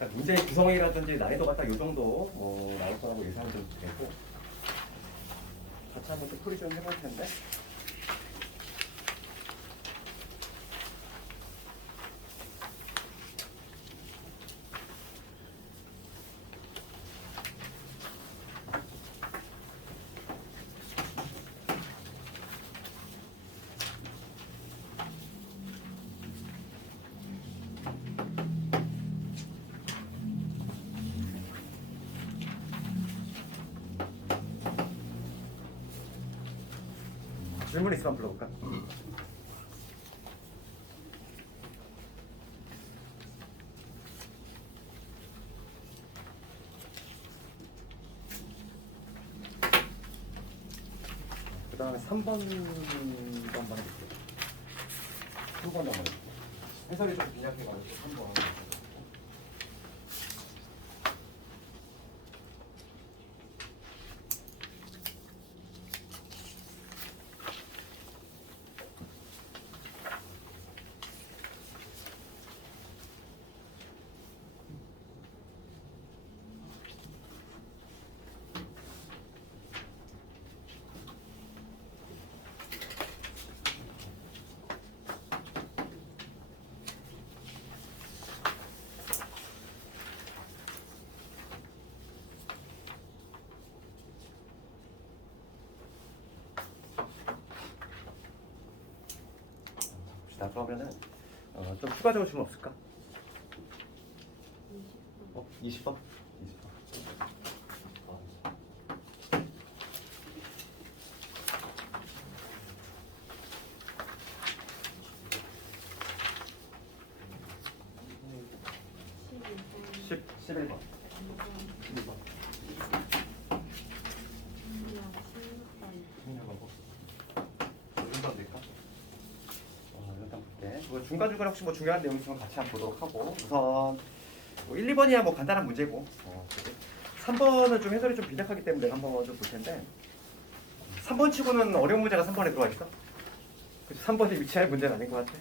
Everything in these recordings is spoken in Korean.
약간 문제의 구성이라든지 난이도가 딱 이 정도 나올 거라고 예상이 좀 되고 같이 한번 또 풀이 좀 해볼 텐데. 질문 있으면 불러볼까? 그 다음에 3번도 한번 해볼게요. 3번도 한번 해볼게요. 해설이 좀 빈약해가지고 3번 한번 해볼게요. 자, 그러면은 좀 추가적으로 질문 없을까? 20번? 20번? 11번. 12번. 이런 거 될까? 일단 볼게. 중간중간에 혹시 뭐 중요한 내용 있으면 같이 한번 보도록 하고 우선 뭐 1, 2번이야 뭐 간단한 문제고 3번은 좀 해설이 좀 빈약하기 때문에 내가 한번 좀 볼 텐데 3번 치고는 어려운 문제가 3번에 들어와 있어. 3번이 위치할 문제는 아닌 것 같아.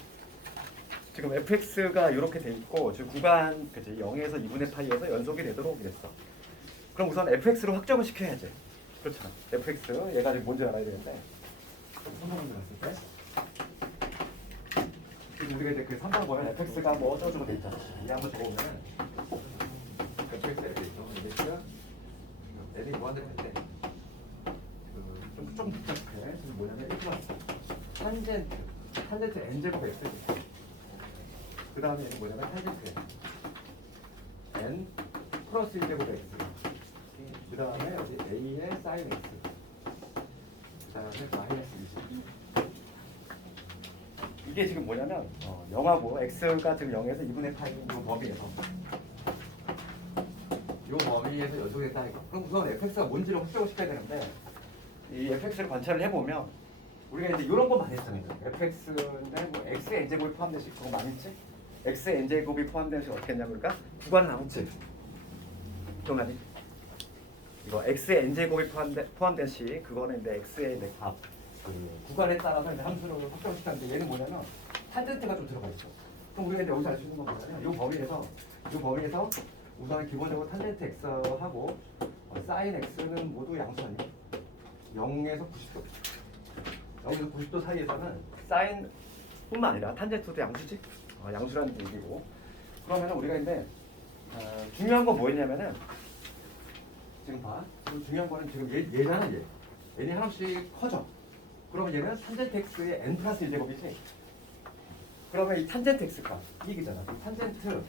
지금 fx가 이렇게 돼 있고 지금 구간 그치 0에서 2분의 파이에서 연속이 되도록 이랬어. 그럼 우선 fx로 확정을 시켜야지. 그렇잖아. fx 얘가 지금 뭔지 알아야 되는데 3번을 들었을 때 지금 우리가 이제 그 3번 보면 fx가 뭐 어쩌고저쩌고 돼 있잖아. 이 한번 적어보면은 fx 이렇게 있어. fx가 n이 무한대로 할 때 좀 복잡해. 지금 뭐냐면 1플러스 탄젠트 n제곱 x 그 다음에 뭐냐면 탄젠트 n 플러스 1제곱 x 그 다음에 여기 a의 사인 x 그 다음에 마이너스 20 이게 지금 뭐냐면 영하고 x가 지금 0에서 2분의 파이 이 범위에서 이 범위에서 연속됐다 이거. 그럼 우선 fx가 뭔지를 확정을 시켜야 되는데 이 fx를 관찰을 해보면 우리가 이제 이런 거 많이 했잖아요. fx인데 뭐 x의 n제곱이 포함된 식 그거 많이 했지? x의 n제곱이 포함된 식 어떻게 했냐면 그러니까 구간을 나눴지. 기억나니? 이거 x의 n제곱이 포함된 식 그거는 이제 x의 값 그 구간에 따라서 이제 함수를 확정시켰는데 얘는 뭐냐면 탄젠트가 좀 들어가 있어. 그럼 우리가 이제 여기서 알 수 있는 건 뭐냐면 이 범위에서 우선 기본적으로 탄젠트 x하고 사인 x는 모두 양수하니 0에서 90도. 여기서 90도 사이에서는 사인뿐만 아니라 탄젠트도 양수지? 양수라는 얘기고. 그러면 우리가 이제 중요한 건 뭐였냐면은 지금 봐. 중요한 거는 지금 얘잖아 얘. n이 하나씩 커져. 그러면 얘는 탄젠트 x의 n 플러스 1제곱이지. 그러면 이 탄젠트 x 값 이기잖아. 탄젠트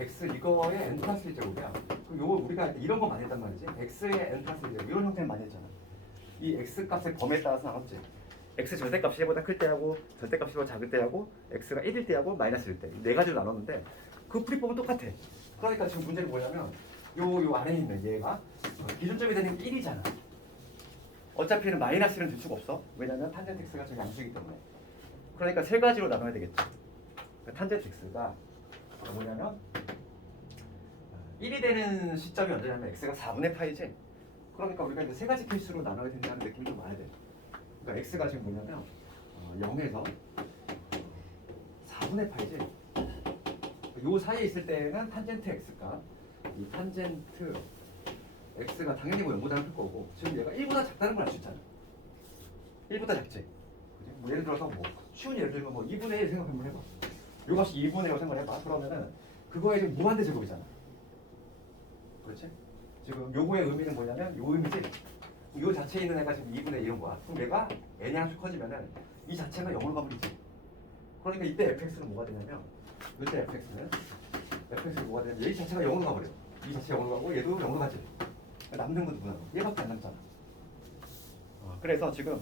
x 이거의 n 플러스 1제곱이야. 그럼 요거 우리가 이런 거 많이 했단 말이지. x의 n 플러스 1제곱 이런 형태는 많이 했잖아. 이 x 값의 범위에 따라서 나눴지. x 절대값이 1보다 클 때하고 절대값이 1보다 작을 때하고 x가 1일 때하고 마이너스일 때 네 가지로 나눴는데 그 풀이법은 똑같아. 그러니까 지금 문제는 뭐냐면 요 안에 있는 얘가 기준점이 되는 게 1이잖아. 어차피는 마이너스는 줄 수가 없어. 왜냐면 탄젠트 x가 지금 양수이기 때문에. 그러니까 세 가지로 나눠야 되겠지. 그러니까 탄젠트 x가 뭐냐면 1이 되는 시점이 언제냐면 x가 4분의 파이지. 그러니까 우리가 이제 세 가지 케이스로 나눠야 된다는 느낌이 좀 와야 돼. 그러니까 x가 지금 뭐냐면 0에서 4분의 파이지. 요 사이에 있을 때는 탄젠트 x가 이 탄젠트 x가 당연히 뭐 0보다는 클 거고 지금 얘가 1보다 작다는 걸 알 수 있잖아. 1보다 작지. 그지? 뭐 예를 들어서 뭐 쉬운 예를 들면 뭐 2분의 1 생각 한번 해봐. 요 값이 2분의 1이라고 생각해봐. 그러면은 그거에 지금 무한대 제곱이잖아. 그렇지? 지금 요거의 의미는 뭐냐면 요 의미지. 요 자체에 있는 애가 지금 2분의 1인 거야. 그럼 얘가 n이 함수 커지면은 이 자체가 0으로 가버리지. 그러니까 이때 fx는 뭐가 되냐면 이때 fx는 뭐가 되냐면 얘 자체가 0으로 가버려. 이 자체가 0으로 가고 얘도 0으로 가지. 남는 건 누구나 얘밖에 안 남잖아. 그래서 지금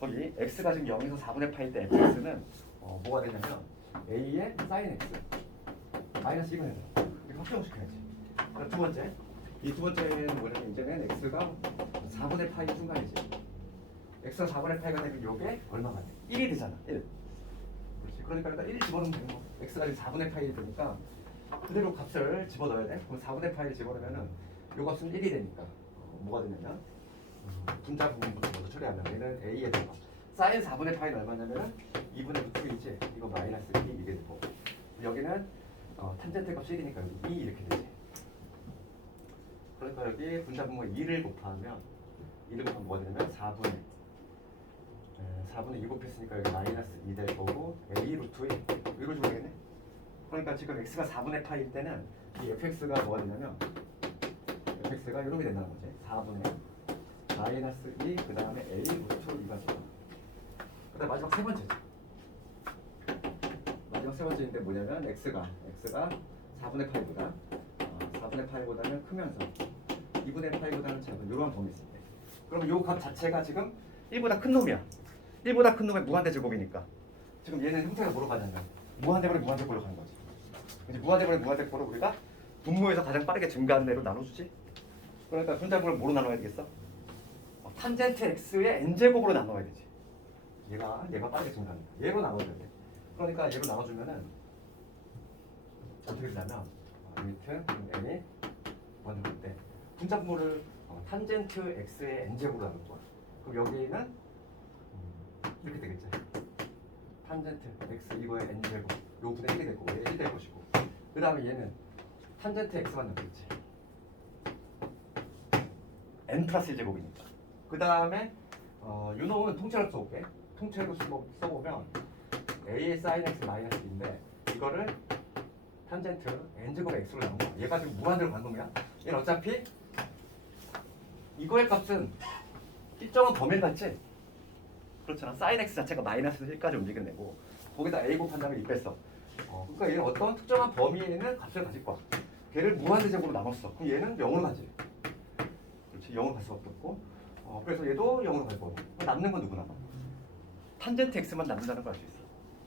거기 x가 지금 0에서 4분의 파일 때 fx는 뭐가 되냐면 a의 sin x 마이너스 2분의 1 이렇게 확정시켜야지. 두 번째 이 두 번째는 뭐냐면 이제는 x가 4분의 파이 중간이지. x가 4분의 파이가 되면 요게 얼마가 돼? 1이 되잖아. 1. 그렇지. 그러니까 일단 1 집어넣으면 되는 거. x가 지금 4분의 파이 되니까 그대로 값을 집어넣어야 돼. 그럼 4분의 파이를 집어넣으면은 요 값은 1이 되니까 뭐가 되냐면 분자 부분부터 먼저 처리하면 얘는 a에 들어가. 사인 4분의 파이는 얼마냐면은 2분의 루트 2지. 이거 마이너스 2 이게 되고 여기는 탄젠트 값이 1이니까 여기 2 이렇게 되지. 그러니까 여기 분자 부분 2를 곱하면 2를 곱하면 뭐가 되냐면 4분의 2 곱했으니까 여기 마이너스 2 될 거고 a 루트 1 이걸 주면 되겠네. 그러니까 지금 x가 4분의 파일 때는 이 fx가 뭐가 되냐면 fx가 이렇게 된다는 거지. 4분의 마이너스 2 그 다음에 a 루트 2가 죠. 그 다음 마지막 세 번째죠. 마지막 세 번째인데 뭐냐면 x가 4분의 8보다 4분의 8보다는 크면서 2분의 8보다는 작은 이런 범위 있을 때 그럼 요 값 자체가 지금 1보다 큰 놈이야. 1보다 큰 놈의 무한대 제곱이니까 지금 얘는 형태가 뭐로 가냐면 무한대분의 무한대꼴로 가는 거지. 이제 무한대분의 무한대꼴을 우리가 분모에서 가장 빠르게 증가하는 애로 나눠주지. 그러니까 분자분을 뭐로 나눠야 되겠어? 탄젠트 x의 n제곱으로 나눠야 되지. 얘가 빠르게 증가합니다. 얘로 나눠줘야 돼. 그러니까 얘로 나눠주면은 어떻게 되냐면 밑에 n이 먼저 볼 때 분자분모를 탄젠트 x의 n제곱으로 나눌 거야. 그럼 여기는 이렇게 되겠지. 탄젠트 x 이거의 n제곱 요 분의 1이 되고 얘 1이 될 것이고 그 다음에 얘는 탄젠트 x만 남겠지. n 플러스 1제곱이니까. 그 다음에 요 놈은 통째로 써볼게. 통째로 써보면 a의 sin x 마이너스 2인데 이거를 탄젠트 n제곱 x로 나온 거야. 얘가 지금 무한대로 간 놈이야. 얘는 어차피 이거의 값은 일정한 범위를 갖지. 그렇잖아. sin x 자체가 마이너스 1까지 움직이는 애고 거기다 a 곱한 다음에 2 뺐어. 그러니까 얘는 어떤 특정한 범위에 있는 값을 가질 거야. 걔를 무한대제곱으로 나눴어. 그럼 얘는 0으로 가지. 그렇지. 0으로 갈 수밖에 없고 그래서 얘도 0으로 갈 거고 남는 건 누구 남아? 탄젠트 x만 남는다는 걸 알 수 있어.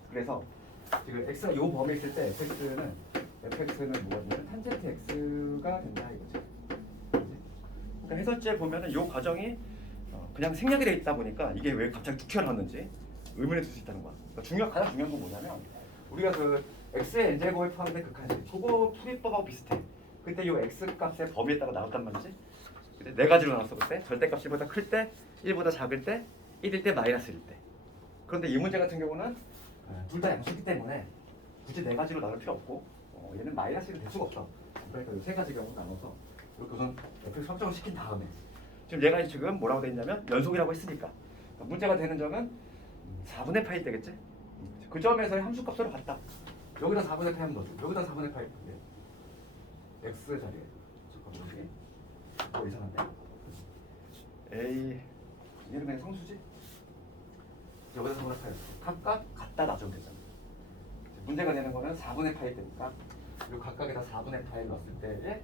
그래서 지금 x가 요 범위에 있을 때 fx는 뭐냐면 탄젠트 x가 된다 이거지. 그러니까 해설지에 보면은 요 과정이 그냥 생략이 돼 있다 보니까 이게 왜 갑자기 툭 튀어나왔는지 의문을 들 수 있다는 거야. 그러니까 가장 중요한 건 뭐냐면 우리가 그 x의 n제곱에 포함된 극한식 그거 풀이법하고 비슷해. 그때 요 x 값의 범위에 따라 나왔단 말이지. 근데 네 가지로 나눴어. 그때 절대값 1보다 클 때, 1보다 작을 때, 1일 때, 마이너스일 때. 그런데 이 문제 같은 경우는 둘 다 양수기 때문에 굳이 네 가지로 나눌 필요 없고 얘는 마이너스 1이 될 수가 없어. 그러니까 이 세 가지 경우 나눠서 이렇게 우선 fx 확정을 시킨 다음에 지금 얘가 지금 뭐라고 돼 있냐면 연속이라고 했으니까 문제가 되는 점은 4분의 파이 되겠지? 그 점에서의 함수값으로 갔다. 여기다 4분의 파이 한번 넣어줘. 여기다 4분의 파이 x 자리에 잠깐만 여기 이상한데 a 얘는 그냥 상수지? 여기다 4분의 파이 각각 갖다 놔주면 되잖아. 문제가 되는 거는 4분의 파이 되니까 이 각각에다 4분의 파이를 넣었을 때의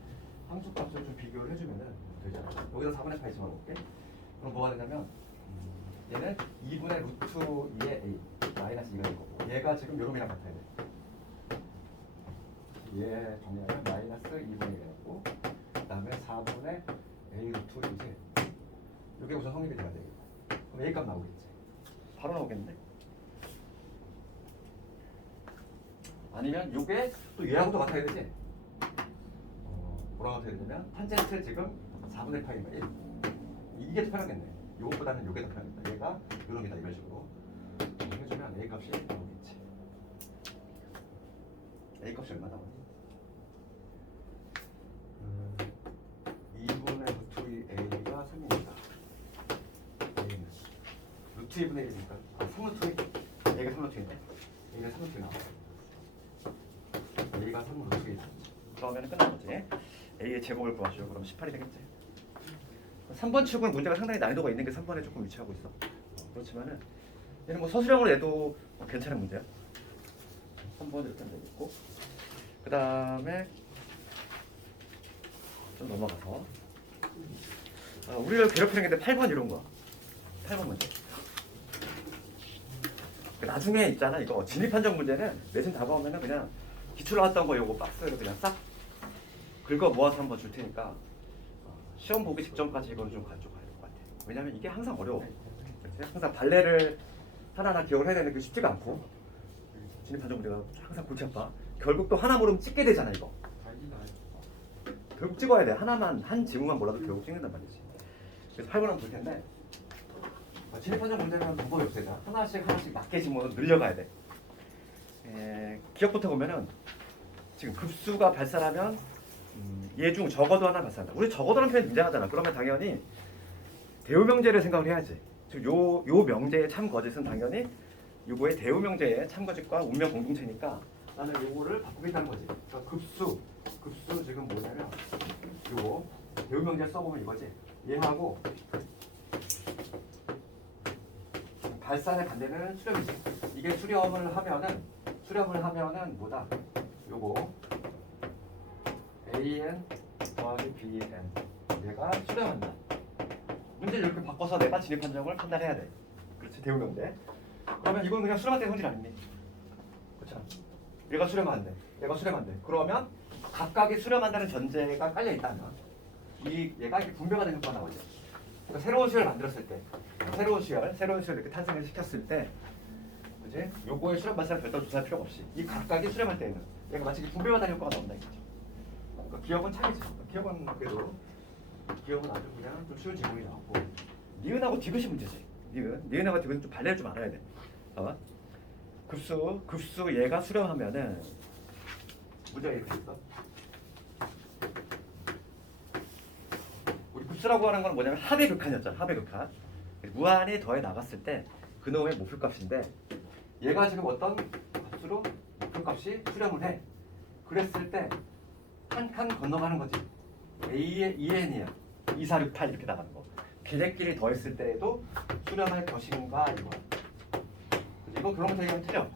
함수값을 좀 비교를 해주면 되잖아. 여기다 4분의 파이 집어넣을게. 그럼 뭐가 되냐면 얘는 2분의 루트 2의 a 마이너스 2가 될 거고 얘가 지금 요놈이랑 같아야 돼. 얘 정리하면 마이너스 2분의 1이 되고 그 다음에 4분의 a 루트 2지. 이게 우선 성립이 돼야 되겠다. 그럼 a 값 나오겠지. 바로 나오겠네. 아니면 이게 또 얘하고 또 같아야 되지. 뭐라고 같아야 되냐면 탄젠트 지금 4분의 파이면 1. 이게 더 편하겠네. 요것보다는 요게 더 편하겠다. 얘가 요놈이다 이런 식으로 해주면 a 값이 나오겠지. a 값이 얼마 나오니? 루트 2분의 1이니까 3루트 1. 얘가 3루트 1인데 얘가 3루트 1 나와. 얘가 3루트 1. 그러면 끝난 거지. A의 제곱을 구하시오. 그럼 18이 되겠지. 3번 축은 문제가 상당히 난이도가 있는 게 3번에 조금 위치하고 있어. 그렇지만은 얘는 뭐 서술형으로 내도 괜찮은 문제야. 3번 일단 내겠고 그 다음에 좀 넘어가서 우리를 괴롭히는 게 8번 이런 거. 8번 문제. 나중에 있잖아 이거 진입판정 문제는 내신 다 보면은 그냥 기출 나왔던 거 요거 박스를 그냥 싹 긁어 모아서 한번 줄 테니까 시험 보기 직전까지 이거는 좀 가져가야 될 것 같아. 왜냐면 이게 항상 어려워. 그치? 항상 발레를 하나하나 기억을 해야 되는 게 쉽지가 않고 진입판정 문제가 항상 골치 아파. 결국 또 하나 모르면 찍게 되잖아 이거. 결국 찍어야 돼. 하나만 한 지문만 몰라도 결국 찍는단 말이지. 그래서 8번 한번 볼 텐데 진입판정 문제는 방법이 없어요. 하나씩 맞게 지문으로 늘려가야 돼. 기억부터 보면은 지금 급수가 발산하면 얘 중 적어도 하나 발산한다. 우리 적어도라는 표현 등장하잖아. 그러면 당연히 대우명제를 생각을 해야지. 즉 요 명제의 참거짓은 당연히 요거의 대우명제의 참거짓과 운명 공동체니까 나는 요거를 바꾸겠다는 거지. 그러니까 급수 지금 뭐냐면 요거 대우명제 써보면 이거지. 얘하고 발산의 반대는 수렴이지. 이게 수렴을 하면은 뭐다? 요거 AN 더하기 BN 얘가 수렴한다. 문제를 이렇게 바꿔서 내가 진입 판정을 판단해야 돼. 그렇지 대우명제. 그러면 이건 그냥 수렴한다는 성질 아닙니? 그렇죠. 얘가 수렴한대. 그러면 각각이 수렴한다는 전제가 깔려 있다면 얘가 이렇게 분배가 되는 효과가 나오죠. 그러니까 새로운 수열을 만들었을 때, 새로운 수열 이렇게 탄생을 시켰을 때, 그지? 요거의 수렴 발산을 별도로 조사할 필요가 없이 이 각각이 수렴할 때는 얘가 마치 분배가 되는 효과가 나온다 이거죠. 그러니까 기억은 차이지. 기억은 그래도 기억은 아주 그냥 좀 쉬운 지문이 나왔고 니은하고 디귿이 문제지. 니은하고 디귿은 좀 발레를 좀 알아야 돼. 봐봐. 급수 얘가 수렴하면은 문제가 이렇게 있어. 우리 급수라고 하는 건 뭐냐면 합의 극한이었잖아. 합의 극한. 무한히 더해 나갔을 때 그놈의 목표값인데 얘가 지금 어떤 값으로 목표값이 수렴을 해. 그랬을 때 한 칸 건너가는 거지. A의 2n이야. 2, 4, 6, 8 이렇게 나가는 거. 걔네끼리 더했을 때에도 수렴할 것인가 이거. 이건 그런 것도 얘기하면 틀려.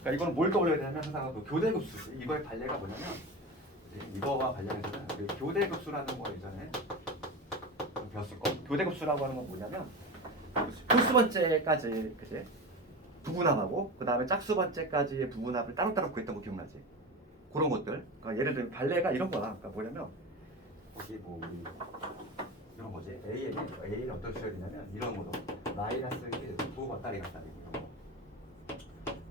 그러니까 이거는 뭘 떠올려야 되냐면 항상 그 교대급수. 이거의 발레가 뭐냐면 이거와 관련해서는 그 교대급수라는 거 예전에 배웠을 거. 교대급수라고 하는 건 뭐냐면 홀수 번째까지 그지 부분합하고 그 다음에 짝수 번째까지의 부분합을 따로따로 구했던 거 기억나지? 그런 것들. 그러니까 예를 들면 발레가 이런 거야. 그러니까 뭐냐면 거기 뭐 우리 이런 거지. A는 어떤 수열이냐면 이런 거로 마이너스 1 부호 걷다리 이런 거.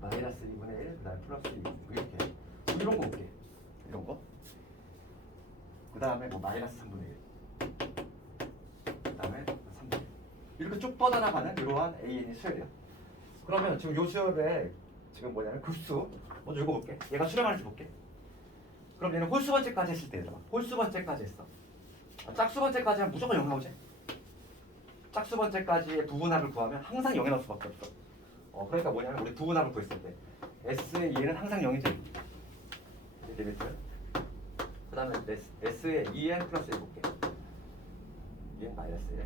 마이너스 2분의 1 그다음에 플러스 2분의 1 이렇게 이런 거 볼게. 이런 거. 그 다음에 뭐 마이너스 3분의 1. 그 다음에 3분의 1. 이렇게 쭉 뻗어나가는 이러한 A의 수열이야. 그러면 지금 요 수열에 지금 뭐냐면 급수 먼저 읽어볼게. 얘가 수렴하는지 볼게. 그럼 얘는 홀수 번째까지 했을 때 얘들아. 홀수 번째까지 했어. 짝수 번째까지 하면 무조건 0 나오지? 짝수 번째까지의 부분합을 구하면 항상 0이 나올 수밖에 없어. 그러니까 뭐냐면 우리 부분합을 구했을 때 S의 얘는 항상 0이지. 리미트. 그 다음에 S의 2n 플러스 1 볼게. 2n 마이너스 1.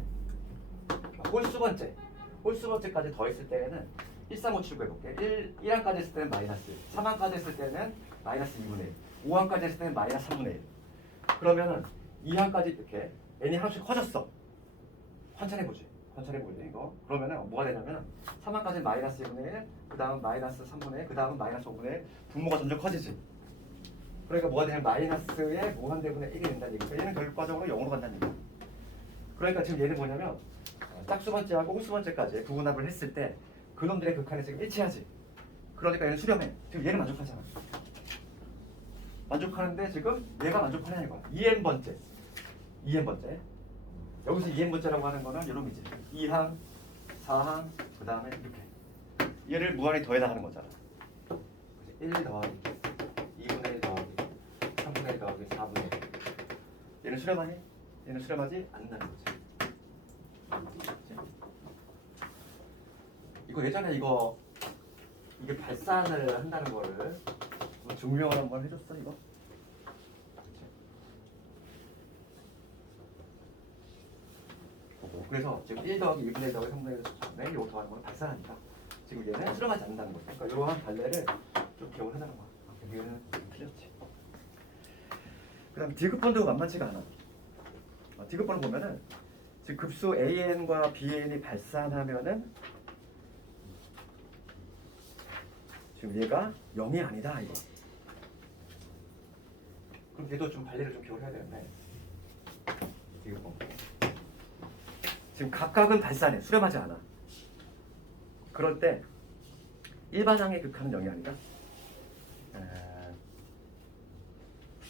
홀수 번째까지 더했을 때는 1, 3, 5, 7, 9 해볼게. 1항까지 했을 때는 마이너스 1. 3항까지 했을 때는 마이너스 2분의 1. 5항까지 했을 때는 마이너스 3분의 1. 그러면은 2항까지 이렇게 n이 하나씩 커졌어. 환산해보지 이거. 그러면은 뭐가 되냐면 3항까지는 마이너스 2분의 1, 그 다음은 마이너스 3분의 1, 그 다음은 마이너스 5분의 1. 분모가 점점 커지지. 그러니까 뭐가 되냐면 마이너스의 무한대분의 1이 된다는 얘기니까 얘는 결과적으로 0으로 간다는 얘기야. 그러니까 지금 얘는 뭐냐면 짝수 번째하고 홀수 번째까지 부분합을 했을 때 그놈들의 극한이 지금 일치하지. 그러니까 얘는 수렴해. 지금 얘는 만족하잖아. 만족하는데 지금 얘가 만족하냐 이거야. 2n 번째. 여기서 2n 번째라고 하는 거는 이놈이지. 2항, 4항, 그 다음에 이렇게. 얘를 무한히 더해 나가는 거잖아. 1 더하기 2분의 1 더하기 3분의 1 더하기 4분의 1. 얘는 수렴하니? 얘는 수렴하지 않는다는 거지. 이거 예전에 이게 발산을 한다는 거를 증명을 한번 해줬어 이거. 그래서 지금 1 더하기 1분의 1 더하기 3분의 1 네, 이거 더하는 건 발산하니까 지금 얘는 수렴하지 않는다는 거죠. 그러니까 이러한 발레를 좀 기억을 하자는 거야. 얘는 틀렸지. 그 다음에 디귿번도 만만치가 않아. 디귿번을 보면은 지금 급수 AN과 BN이 발산하면은 지금 얘가 0이 아니다 이거. 그럼 얘도 좀 발레를 좀 기억을 해야 되는데 디귿번. 지금 각각은 발산해 수렴하지 않아. 그럴 때 일반항의 극한은 0이 아니다.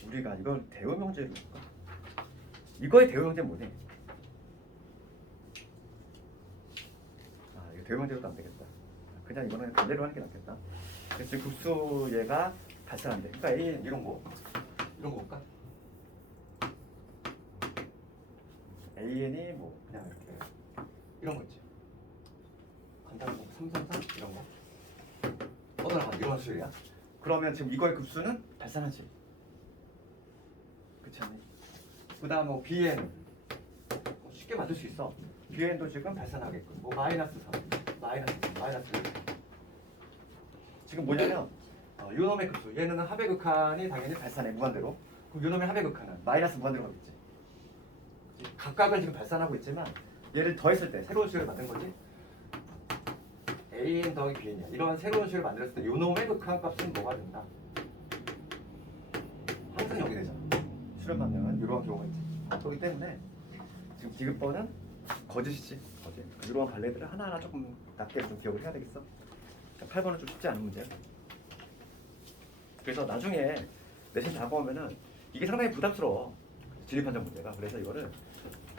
우리가 이걸 대응형제로 볼까? 이거의 대응형제는 뭐니? 이거 대응형제로도 안 되겠다. 그냥 이거는 반대로 하는 게 낫겠다. 그래서 지금 급수 얘가 발산한대. 그러니까 A 이런 거 볼까? AN이 뭐 그냥 이렇게 이런 거 있지. 간단한 거 333 이런 거. 떠들어가 이런 수열이야. 그러면 지금 이거의 급수는 발산하지. 그렇지 않니? 그다음 뭐 BN 쉽게 만들 수 있어. BN도 지금 발산하게끔. 뭐 마이너스 3, 마이너스 3, 마이너스 1. 지금 뭐냐면 요놈의 급수. 얘는 합의 극한이 당연히 발산해 무한대로. 그럼 요놈의 합의 극한은 마이너스 무한대로 가겠지. 각각을 지금 발산하고 있지만 얘를 더했을 때 새로운 수열을 만든 거지. AN 더하기 BN이야. 이런 새로운 수열을 만들었을 때 요놈의 극한 값은 뭐가 된다? 항상 0이 되잖아. 수렴하면 이러한 경우가 있지. 그렇기 때문에 지금 디귿번은 거짓이지. 거짓. 이러한 발레들을 하나하나 조금 낮게 좀 기억을 해야 되겠어. 8번은 좀 쉽지 않은 문제야. 그래서 나중에 내신 작업하면은 이게 상당히 부담스러워. 지리판정 문제가. 그래서 이거를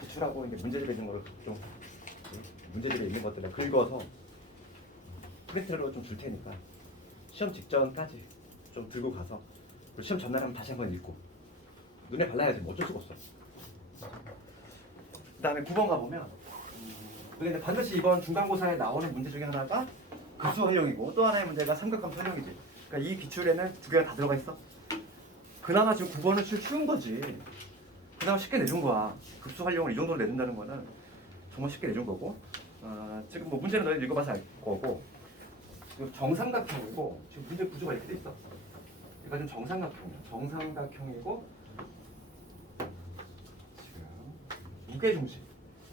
기출하고 이게 문제집에 있는 거를 좀 문제집에 있는 것들을 긁어서 프린트로 좀 줄 테니까 시험 직전까지 좀 들고 가서 시험 전날 하면 다시 한번 읽고 눈에 발라야지 뭐 어쩔 수가 없어. 그 다음에 9번 가보면 근데 반드시 이번 중간고사에 나오는 문제 중에 하나가 급수 활용이고 또 하나의 문제가 삼각함수 활용이지. 그러니까 이 기출에는 두 개가 다 들어가 있어. 그나마 지금 9번은 쉬운 거지. 그나마 쉽게 내준 거야. 급수 활용을 이 정도로 내준다는 거는 정말 쉽게 내준 거고 지금 뭐 문제는 너희 읽어봐서 알 거고 정삼각형이고 지금 문제 구조가 이렇게 돼 있어. 그러니까 좀 정삼각형이야. 정삼각형이고 지금 무게중심.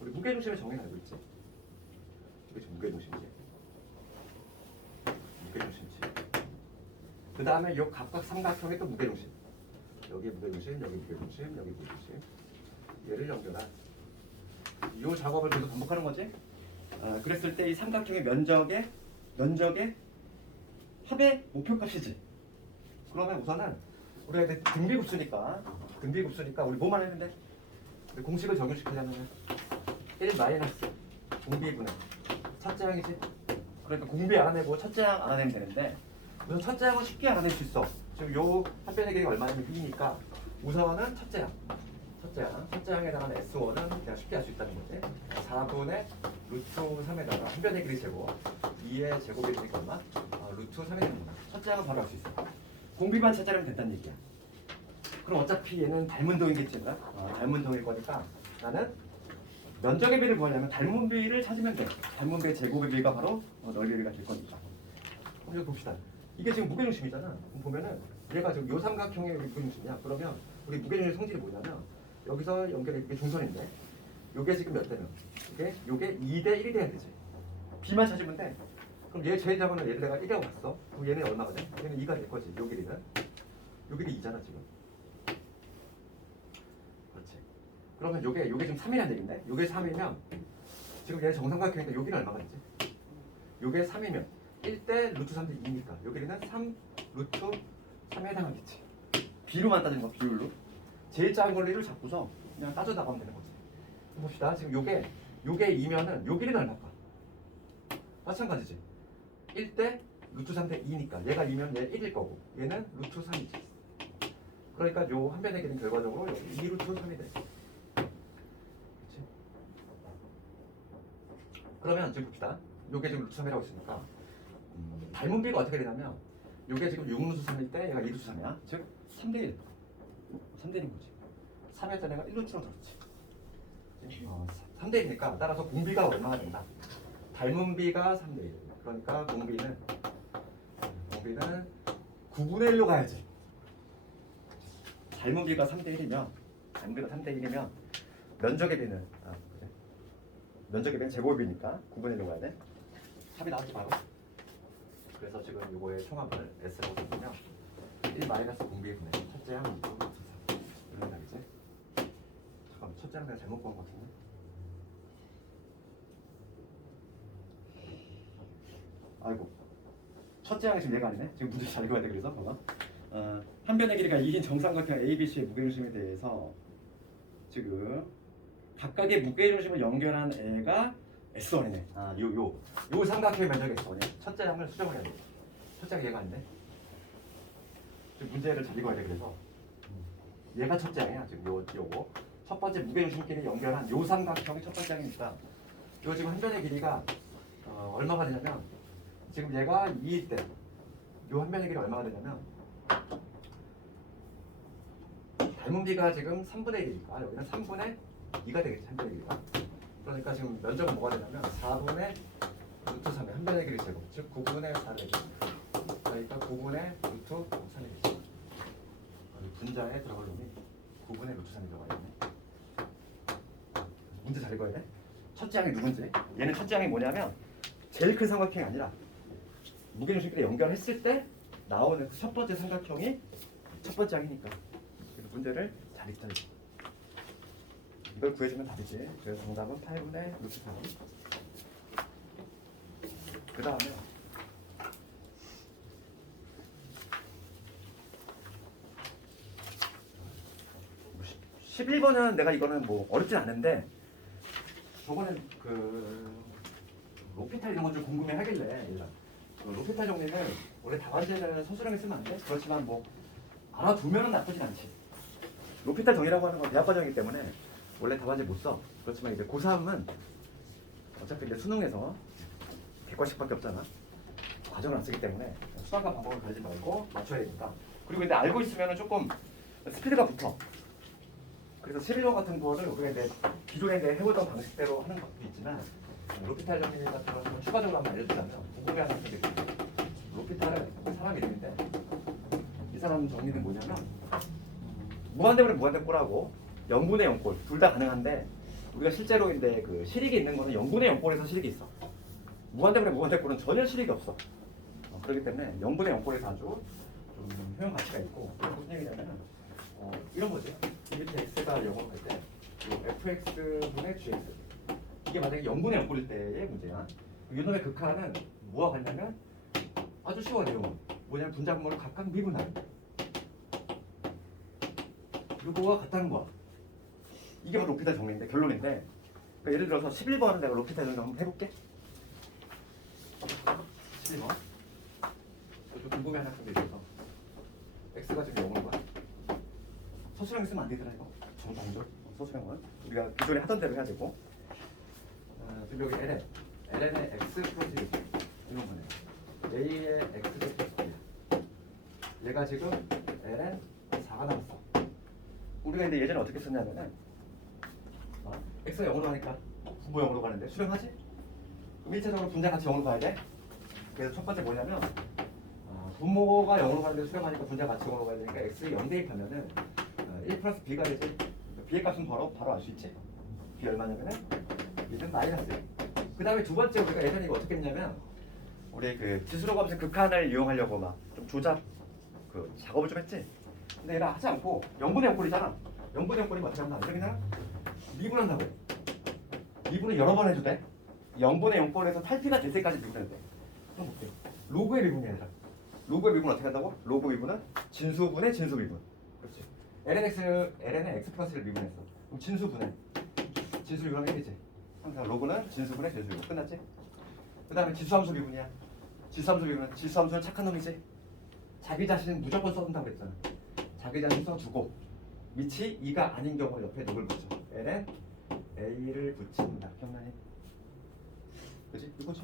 우리 무게중심의 정의는 알고 있지? 이게 지금 무게중심이지. 무게중심이지. 그 다음에 요 각각 삼각형의 또 무게중심. 여기 무게중심, 여기 무게중심, 여기 무게중심. 얘를 연결한 이 작업을 계속 반복하는 거지. 그랬을 때 이 삼각형의 면적의 합의 목표값이지. 그러면 우선은 우리가 이제 등비급수니까 우리 뭐만 했는데 공식을 적용시키려면 1 마이너스 공비분의 첫째 항이지. 그러니까 공비 알아내고 첫째 항 알아내면 되는데 우선 첫째 항은 쉽게 알아낼 수 있어. 지금 요 한변의 길이가 얼마냐면 b니까 우선은 첫째 항에 해당하는 S1은 그냥 쉽게 할 수 있다는 거지. 4분의 루트 3에다가 한변의 길이 제곱 2의 제곱이 되니까 얼마? 루트 3이 됩니다. 첫째 항은 바로 할 수 있어. 공비만 찾아내면 된다는 얘기야. 그럼 어차피 얘는 닮은 동이겠지만 닮은 동일 거니까 나는 면적의 비를 구하려면 닮은 비를 찾으면 돼. 닮은 비의 제곱의 비가 바로 넓이의 비가 될 거니까. 그럼 이거 봅시다. 이게 지금 무게중심이잖아. 그럼 보면은 얘가 지금 요 삼각형의 무게중심이야. 그러면 우리 무게중심의 성질이 뭐냐면 여기서 연결해 이게 중선인데 요게 지금 몇 대면 요게 2대 1이 돼야 되지. b만 찾으면 돼. 그럼 얘 제일 작은 얘를 내가 1이라고 봤어. 그럼 얘는 얼마가 돼? 얘는 2가 될 거지. 요 길이는. 요 길이 2잖아 지금. 그렇지. 그러면 요게 지금 3이라는 얘기인데 요게 3이면 지금 얘 정삼각형인데 요 길이는 얼마가 되지? 요게 3이면 1대 루트 3대 2니까 요 길이는 3 루트 3에 해당하겠지. b로만 따지는 거 비율로. 제일 작은 걸로 1을 잡고서 그냥 따져 나가면 되는 거지. 봅시다. 지금 요게 2면은 요 길이는 얼마일까? 마찬가지지. 1대 루트 3대 2니까 얘가 2면 얘 1일 거고 얘는 루트 3이지. 그러니까 요 한 변의 길이는 결과적으로 여기 2 루트 3이 돼. 그렇지? 그러면 지금 봅시다. 요게 지금 루트 3이라고 있으니까 닮은 비가 어떻게 되냐면 요게 지금 6루트 3일 때 얘가 2루트 3이야. 즉 3대 1. 3대 1인 거지. 3일 때 내가 1루트로 들었지. 3대 1이니까 따라서 공비가 얼마나 된다. 닮은 비가 3대 1. 그러니까 공비는 9분의 1로 가야지. 닮은 비가 3대 1이면 면적의 비는 그래. 면적의 비는 제곱의 비니까 9분의 1로 가야 돼. 답이 나왔지 바로. 그래서 지금 요거의 총합을 S라고 쓰면 1 마이너스 공비의 분의 첫째 항 루트 3 이런 답이지. 잠깐만 첫째 항 내가 잘못 본 것 같은데. 아이고 첫째 항이 지금 얘가 아니네. 지금 문제 잘 읽어야 돼. 그래서 봐봐. 한 변의 길이가 2인 정삼각형 ABC의 무게중심에 대해서 지금 각각의 무게중심을 연결한 애가 S1이네. 요 삼각형의 면적이 S1이야. 첫째 항을 수정을 해야 돼. 첫째 항 얘가 아닌데. 지금 문제를 잘 읽어야 돼. 그래서 얘가 첫째 항이야. 지금 요거 첫 번째 무게중심끼리 연결한 요 삼각형이 첫 번째 항이니까 요 지금 한 변의 길이가 얼마가 되냐면 지금 얘가 2일 때 요 한 변의 길이 얼마가 되냐면 닮은 비가 지금 3분의 1이니까 여기는 3분의 2가 되겠지. 한 변의 길이가. 그러니까 지금 면적은 뭐가 되냐면 4분의 루트 3의 한 변의 길이 제곱 즉 9분의 4를 그러니까 9분의 루트 3이 되지. 분자에 들어갈 놈이 9분의 루트 3이 들어가 있네. 문제 잘 읽어야 돼. 첫째 항이 누군지. 얘는 첫째 항이 뭐냐면 제일 큰 삼각형이 아니라 무게중심끼리 연결했을 때 나오는 첫 번째 삼각형이 첫 번째 항이니까. 그래서 문제를 잘 읽자. 이걸 구해주면 답이지. 그래서 정답은 8분의 루트 3. 그 다음에 11번은 내가 이거는 뭐 어렵진 않은데 저번엔 그 로피탈 이런 거 좀 궁금해 하길래 로피탈 정리는 원래 답안지에는 서술형에 쓰면 안 돼? 그렇지만 뭐 알아두면은 나쁘진 않지. 로피탈 정리라고 하는 건 대학 과정이기 때문에 원래 답안지 못 써. 그렇지만 이제 고3은 어차피 이제 수능에서 객관식밖에 없잖아. 과정을 안 쓰기 때문에 수학과 방법을 가리지 말고 맞춰야 되니까. 그리고 근데 알고 있으면 조금 스피드가 붙어. 그래서 11번 같은 거를 우리가 이제 기존에 이제 해오던 방식대로 하는 것도 있지만 로피탈 정리 같은 거는 추가적으로 한번 알려주자면 궁금해하는 학생들이 있어요. 로피탈은 사람 이름인데 이 사람 정리는 뭐냐면 무한대분의 무한대꼴하고 0분의 0꼴 둘 다 가능한데 우리가 실제로 이제 그 실익이 있는 거는 0분의 0꼴에서 실익이 있어. 무한대분의 무한대꼴은 전혀 실익이 없어. 그렇기 때문에 0분의 0꼴에서 아주 좀 효용 가치가 있고 무슨 얘기냐면 이런 거지. 밑에 x가 0으로 갈 때 fx분의 gx 이게 만약에 0분의 0꼴일 때의 문제야. 이놈의 극한은 뭐와 같냐면 아주 쉬워. 내용은 뭐냐면 분자분모를 각각 미분하는 이거와 같다는 거야. 이게 바로 로피탈 정리인데 결론인데 그러니까 예를 들어서 11번은 내가 로피탈 정리 한번 해볼게. 11번 좀 궁금해하는 학생들이 있어서 x가 지금 0으로 가. 서술형 쓰면 안 되더라 이거. 정답이죠. 서술형은 우리가 기존에 하던 대로 해야 되고. 지금 여기 ln의 x 플러스 1 이런 거네요. a의 x 플러스 1 얘가 지금 ln 4가 남았어. 우리가 근데 예전에 어떻게 썼냐면은 x가 0으로 가니까 분모 0으로 가는데 수렴하지? 그럼 1차적으로 분자 같이 0으로 가야 돼. 그래서 첫 번째 뭐냐면 분모가 0으로 가는데 수렴하니까 분자 같이 0으로 가야 되니까 x에 0 대입하면은 1 플러스 b가 되지. b의 값은 바로 알 수 있지. b 얼마냐면은 얘는 마이너스. 그 다음에 두 번째 우리가 예전에 이거 어떻게 했냐면 우리 그 지수로 검색 극한을 이용하려고 막 좀 조작 그 작업을 좀 했지. 근데 얘는 하지 않고 0분의 0꼴이잖아. 0분의 0꼴이면 어떻게 하면 안 되겠냐? 미분한다고 해. 미분을 여러 번 해도 돼. 0분의 0꼴에서 탈피가 될 때까지 미분해도 돼. 그럼 볼게요. 로그의 미분이 아니라 로그의 미분 어떻게 한다고? 로그 미분은 진수분의 진수 미분. 그렇지. ln의 x 플러스를 미분했어. 그럼 진수분의 진수 미분하면 1이지. 항상 로그는 진수분의 진수 미분. 끝났지? 그 다음에 지수함수 미분이야. 지수함수 미분은 지수함수는 착한 놈이지. 자기 자신은 무조건 써준다고 그랬잖아. 자기 자신 써주고 밑이 2가 아닌 경우 옆에 누굴 붙여? ln a를 붙인다. 기억나니? 그치? 이거지?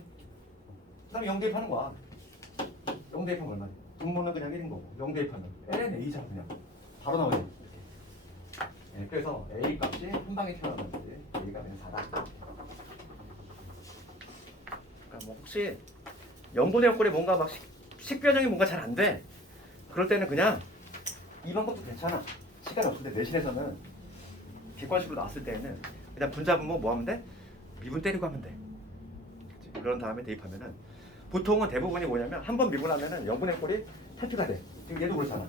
그다음에 0 대입하는 거야. 0 대입하면 얼마냐? 분모는 그냥 1인 거고 0 대입하면 ln a잖아 그냥. 바로 나오네. 이렇게. 네, 그래서 a 값이 한 방에 튀어나오는 거지. a가 그냥 4다. 그러니까 뭐 혹시 0분의 0꼴에 뭔가 막 식별정이 뭔가 잘 안 돼. 그럴 때는 그냥 이 방법도 괜찮아. 시간이 없을 때 내신에서는 객관식으로 나왔을 때는 그냥 분자분모 뭐 하면 돼? 미분 때리고 하면 돼. 그치? 그런 다음에 대입하면은 보통은 대부분이 뭐냐면 한 번 미분하면은 0분의 꼴이 탈피가 돼. 지금 얘도 그렇잖아.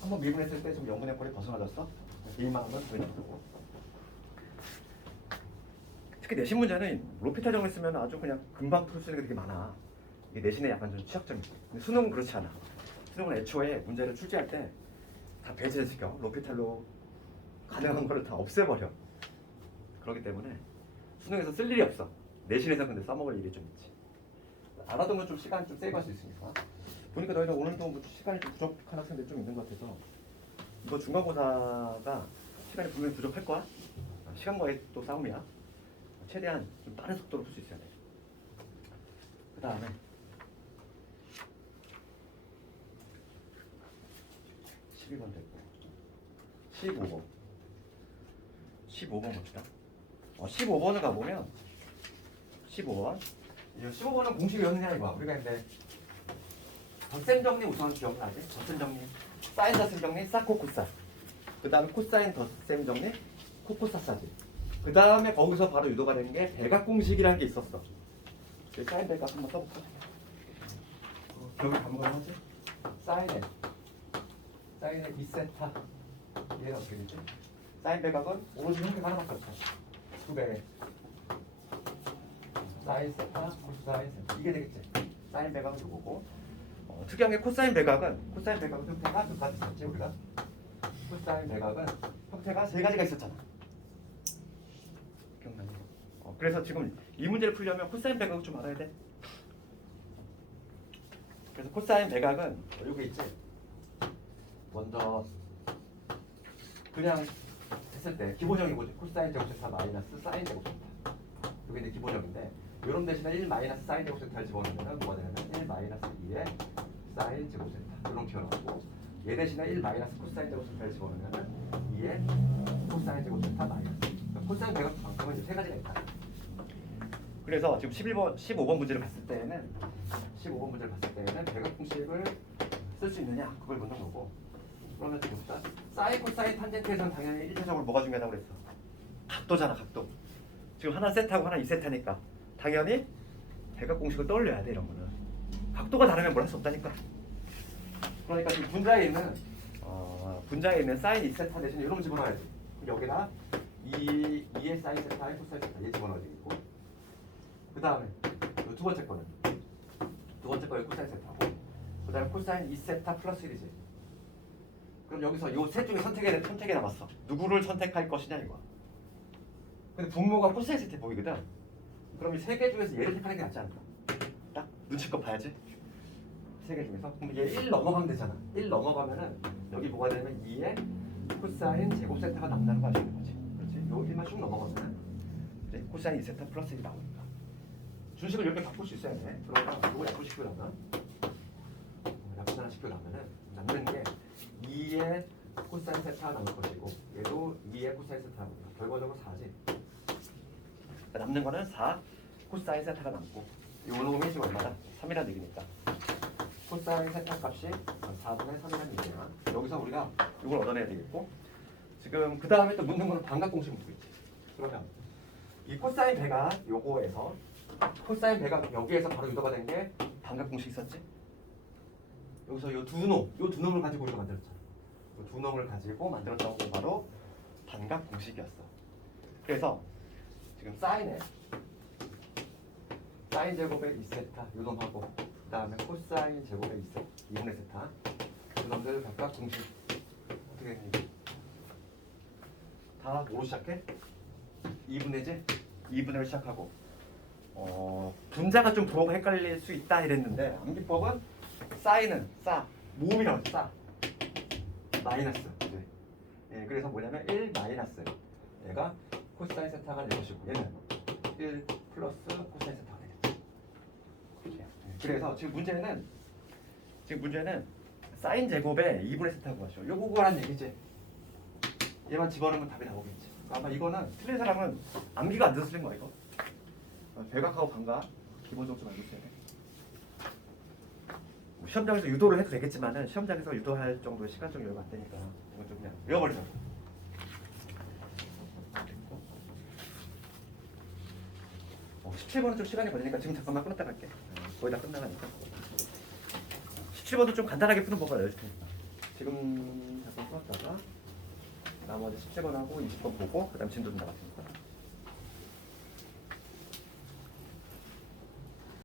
한 번 미분했을 때 지금 0분의 꼴이 벗어나졌어. 대입만 하면 되는 거고. 특히 내신 문제는 로피탈정을 쓰면 아주 그냥 금방 풀 수 있는 게 되게 많아. 이게 내신에 약간 좀 취약점이 있어. 근데 수능은 그렇지 않아. 수능은 애초에 문제를 출제할 때 다 배제시켜. 로피탈로 가능한 거를 다 없애버려. 그렇기 때문에 수능에서 쓸 일이 없어. 내신에서 근데 써먹을 일이 좀 있지. 알아두면 좀 시간 좀 세이브할 수 있으니까. 보니까 너희들 오늘도 뭐 시간이 좀 부족한 학생들 좀 있는 것 같아서 이거 중간고사가 시간이 분명히 부족할 거야. 시간과의 또 싸움이야. 최대한 좀 빠른 속도로 풀 수 있어야 돼. 그 다음에 12번 됐고 15번 15번 봅시다. 15번을 가보면 15번은 공식이 였느냐 이거야. 우리가 근데 덧셈 정리 우선 기억나지? 덧셈 정리 사인 덧셈 정리 사코 코사 그 다음에 코사인 덧셈 정리 코코사사지. 그 다음에 거기서 바로 유도가 된 게 대각 공식이라는 게 있었어. 사인 대각 한번 써볼까? 기억이 가물가물하지? 사인에 2세타 얘가 어떻게 되지? 사인 대각은 오로지 형태가 하나밖에 없어. 두 배. 사인 세타, 코사인 세타 이게 되겠지. 사인 배각은 이거고. 특이한 게 코사인 배각은 형태가 두 가지 있었지 우리가. 코사인 배각은 형태가 세 가지가 있었잖아. 기억나니? 그래서 지금 이 문제를 풀려면 코사인 배각을 좀 알아야 돼. 그래서 코사인 배각은 여기 있지. 먼저 그냥 했을 때 기본형이 뭐지? 코사인 제곱세타 마이너스 사인 제곱세타. 이게 이제 기본형인데 이런 대신에 1 마이너스 사인 제곱세타를 집어넣으면 뭐가 되냐면 1 마이너스 2의 사인 제곱세타 이런 표현하고 얘 대신에 1 마이너스 코사인 제곱세타를 집어넣으면 2의 코사인 제곱세타 마이너스. 그러니까 코사인 배각 방법은 이제 세 가지가 있다. 그래서 지금 15번 문제를 봤을 때는 배각 공식을 쓸 수 있느냐 그걸 묻는 거고. 그러면 지금 사인 코사인 탄젠트에서는 당연히 1차적으로 뭐가 중요하다고 그랬어? 각도잖아 각도. 지금 하나 세타고 하나 2세타니까 당연히 대각 공식을 떠올려야 돼. 이런 거는 각도가 다르면 뭘 할 수 없다니까. 그러니까 지금 분자에 있는 사인 2세타 대신에 이런 거 집어넣어야지. 여기다 2의 사인 세타의 코사인 세타 얘 집어넣어야 되겠고. 그 다음에 두 번째 거에 코사인 세타고 그 다음에 코사인 2세타 플러스 1이지. 그럼 여기서 이 셋 중에 선택이 남았어. 누구를 선택할 것이냐 이거야. 근데 분모가 코사인 세타 보이거든. 그럼 이 세 개 중에서 얘를 택하는 게 낫지 않을까? 딱 눈치껏 봐야지. 세 개 중에서. 그럼 얘 1 넘어가면 되잖아. 1 넘어가면은 여기 뭐가 되면 2의 코사인 제곱 세타가 남는다는 거 아시는 거지. 그렇지? 요 1만 쭉 넘어가면은 이제 코사인 2세타 플러스 1이 나오니까. 준식을 이렇게 바꿀 수 있어야 돼. 그러니까 이거 약분시키려면 남는 게 2의 코사인 세타가 남을 것이고 얘도 2의 코사인 세타가 남을 거야. 결과적으로 4지. 남는 거는 4 코사인 세타가 남고 이 놈이 지금 얼마다? 3이라는 얘기니까 코사인 세타 값이 4분의 3이라는 얘기야. 여기서 우리가 이걸 얻어내야 되겠고 지금 그 다음에 또 묻는 거는 반각 공식 묻고 있지. 그러면 이 코사인 배각 요거에서 코사인 배각 여기에서 바로 유도가 된 게 반각 공식 있었지? 여기서 이 두 놈을 가지고 우리가 만들었잖아. 이 두 놈을 가지고 만들었던 게 바로 반각 공식이었어. 그래서 지금 사인 제곱의 2세타 이 놈하고 그 다음에 코사인 제곱의 2분의 세타 이 놈들 각각 공식 어떻게 했니? 다 뭐로 시작해? 2분의지? 2분의로 시작하고 분자가 좀 부호가 헷갈릴 수 있다 이랬는데 암기법은 사인은 모음이라고 했어. 마이너스. 예, 그래서 뭐냐면 1 마이너스 얘가 코사인 세타가 될 것이고 얘는 1 플러스 코사인 세타가 되겠지. 그래서 지금 문제는 사인 제곱에 2분의 세타고 하죠. 요거란 얘기지. 얘만 집어넣으면 답이 나오겠지. 아마 이거는 틀린 사람은 암기가 안 돼서 틀린 거야 이거. 대각하고 반각 기본적으로 좀 알고 있어야 돼. 시험장에서 유도를 해도 되겠지만은 시험장에서 유도할 정도의 시간적 여유가 안 되니까 이건 좀 그냥 외워버리자. 17번은 좀 시간이 걸리니까 지금 잠깐만 끊었다 갈게. 거의 다 끝나가니까. 17번도 좀 간단하게 푸는 법을 알려줄 테니까. 지금 잠깐 끊었다가 나머지 17번하고 20번 보고 그 다음 진도 좀 나갔으니까.